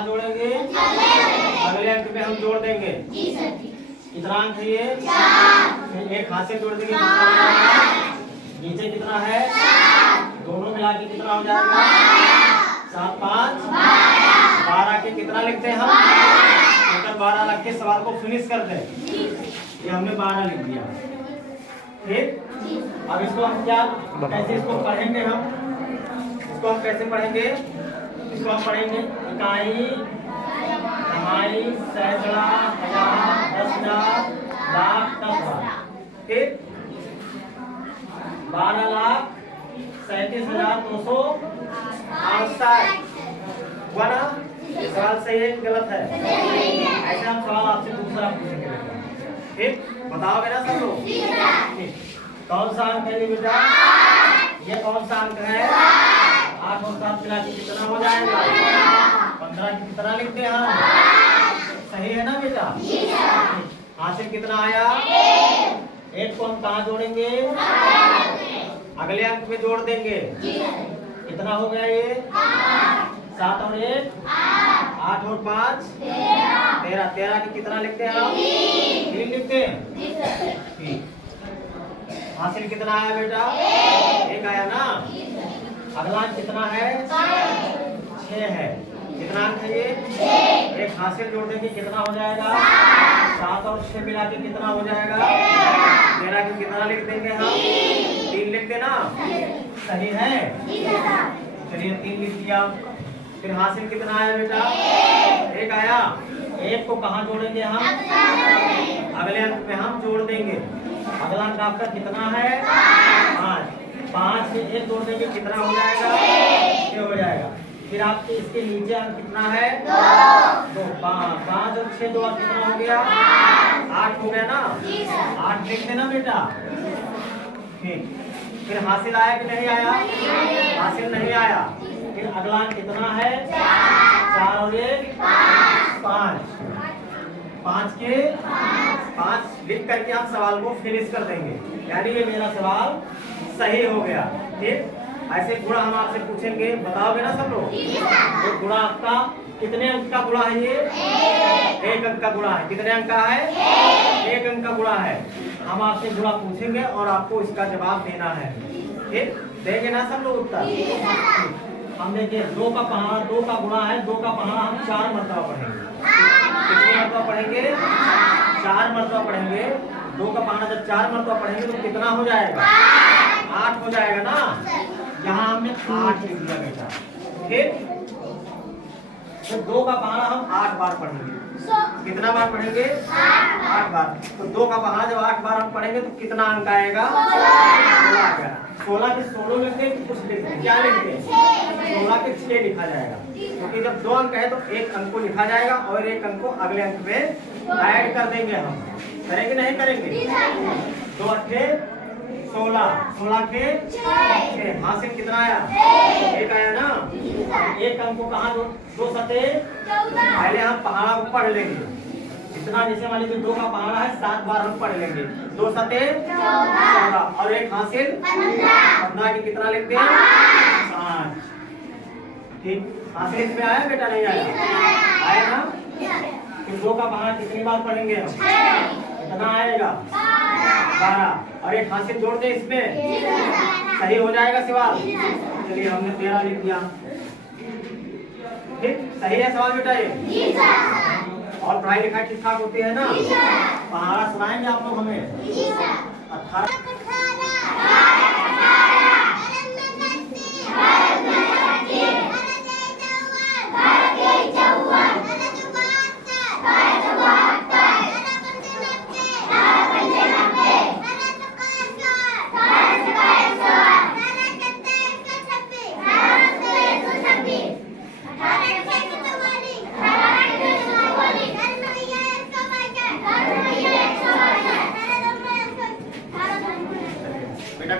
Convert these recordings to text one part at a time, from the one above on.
कहाँ जोड़ेंगे? अगले अंक में हम जोड़ देंगे। कितना अंक है ये? फिर एक हाथ से जोड़ देंगे। नीचे कितना है? दोनों मिला के कितना हो जाएगा? 7 5 12 के कितना लिखते हैं हम? 12 लिख के सवाल को फिनिश कर दे। ये हमने 12 लिख दिया। ठीक, अब इसको हम क्या कैसे इसको पढ़ेंगे? इसको हम कैसे पढ़ेंगे? इसको हम पढ़ेंगे इकाई, दहाई, सैकड़ा, हजार, 10,000, लाख, 10,000। ठीक, 12,37,268 हुआ ना? सवाल सही है कि गलत है? ऐसे हम सवाल आपसे दूसरा पूछेंगे। ठीक, बताओगे ना सब लोग? ठीक, कौन सा अंक है बेटा? ये कौन सा अंक है? 8 और 7 मिला के कितना हो जाएगा? 15 की कितना लिखते हैं हम? सही है ना बेटा? हासिल कितना आया? 1 को हम कहाँ जोड़ेंगे? अगले अंक में जोड़ देंगे। कितना हो गया ये? 7 और 1 8 और 5 13। 13 की कितना लिखते हैं हम? 3 लिखते हैं। ठीक, हासिल कितना आया बेटा? 1 आया ना? अगला कितना है? 6 है। कितना अंक है ये? एक हासिल जोड़ देंगे कितना हो जाएगा? 7 और 6 मिला के कितना हो जाएगा? 13 की कितना लिख देंगे हम? 3 लिख देना। सही है? चलिए 3 लिख दिया। फिर हासिल कितना आया बेटा? 1 आया। 1 को कहाँ जोड़ेंगे हम? अगले अंक में हम जोड़ देंगे। अगला अंक आपका कितना है? 5। 5 से 1 जोड़ देंगे कितना हो जाएगा? 6 हो जाएगा। फिर आपके इसके नीचे अंक कितना है? 2। 5 और 6 2 कितना हो गया? 8 हो गया ना? 8 लिख देना बेटा। ठीक, फिर हासिल आया कि नहीं आया? हासिल नहीं आया। फिर अगला अंक कितना है? 4 और 1 5। 5 के 5 लिख करके हम सवाल को फिनिश कर देंगे। यानी ये मेरा सवाल सही हो गया। ठीक, ऐसे गुणा हम आपसे पूछेंगे, बताओगे ना सब लोग? तो गुणा आपका कितने अंक का गुणा है ये? 1 अंक का गुणा है। कितने अंक का है? 1 अंक का गुणा है। हम आपसे गुणा पूछेंगे और आपको इसका जवाब देना है। ठीक, देंगे ना सब लोग उत्तर? हम देखिए 2 का पहाड़ा 2 का गुणा है। 2 का पहाड़ा हम 4 मरतबा पढ़ेंगे। कितनी मरतबा पढ़ेंगे? 4 मरतबा पढ़ेंगे। 2 का पहाड़ा जब 4 मरतबा पढ़ेंगे तो कितना हो जाएगा? 8 हो जाएगा ना? यहाँ हमने 8 लिख दिया बेटा। ठीक, तो 2 का पहाड़ा हम 8 बार पढ़ेंगे। कितना बार पढ़ेंगे? 8 बार। तो 2 का पहाड़ा जब 8 बार हम पढ़ेंगे तो कितना अंक आएगा? 16 आएगा। 16 के 16 लिखते हैं कि कुछ लिखते हैं? क्या लिखते हैं? 16 के 6 लिखा जाएगा। क्योंकि जब 2 अंक है तो 1 अंक को लिखा जाएगा और 1 अंक को अगले अंक में ऐड कर देंगे हम। करेंगे नहीं करेंगे? 2 अट्ठे 16, 16 के 6। हासिल कितना आया? 1 आया ना? 1 अंक को कहाँ 2 सते? पहले हम पहाड़ा को पढ़ लेंगे। इतना जैसे मान लीजिए 2 का पहाड़ा है 7 बार हम पढ़ लेंगे। 2 सते 14 और 1 हासिल 15 की कितना लिखते हैं? 5। ठीक, हासिल इसमें आया बेटा? नहीं आया? आया ना? फिर 2 का पहाड़ा कितनी बार पढ़ेंगे हम? कितना आएगा? 12 और 1 हासिल जोड़ दे इसमें। सही हो जाएगा सवाल। चलिए हमने 13 लिख दिया। ठीक, सही है सवाल बेटा ये? और पढ़ाई लिखाई ठीक ठाक होती है ना? पहाड़ा सुनाएंगे आप लोग हमें? 18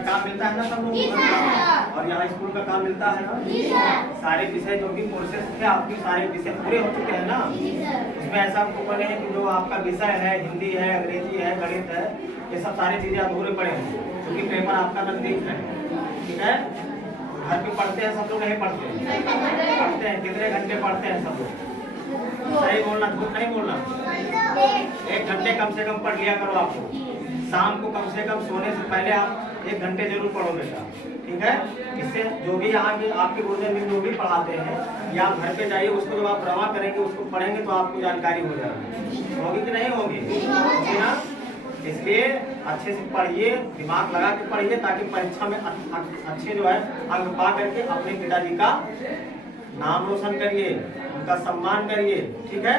काम मिलता है ना सब लोगों को? और यहाँ स्कूल का काम मिलता है ना? सारे विषय जो भी कोर्सेज थे आपके सारे विषय पूरे हो चुके हैं ना? इसमें ऐसा आपको पढ़े हैं कि जो आपका विषय है हिंदी है, अंग्रेजी है, गणित है, ये सब सारी चीजें अधूरे पड़े हैं क्योंकि पेपर आपका नजदीक है। ठीक है, घर पे पढ़ते हैं सब लोग? नहीं पढ़ते हैं? पढ़ते हैं। कितने घंटे पढ़ते हैं सब लोग? सही बोलना, झूठ नहीं बोलना। 1 घंटे कम से कम पढ़ लिया करो। आपको शाम को कम से कम सोने से पहले आप 1 घंटे जरूर पढ़ो बेटा, ठीक है। इससे जो भी यहाँ के आपके गुरुदेव मित्र जो भी पढ़ाते हैं, या आप घर पे जाइए, उसको जब आप रमा करेंगे, उसको पढ़ेंगे तो आपको जानकारी हो जाएगी। होगी कि नहीं होगी? होगी ना? इसलिए अच्छे से पढ़िए, दिमाग लगा के पढ़िए, ताकि परीक्षा में अच्छे जो है अंक पा करके अपने पिताजी का नाम रोशन करिए, उनका सम्मान करिए, ठीक है।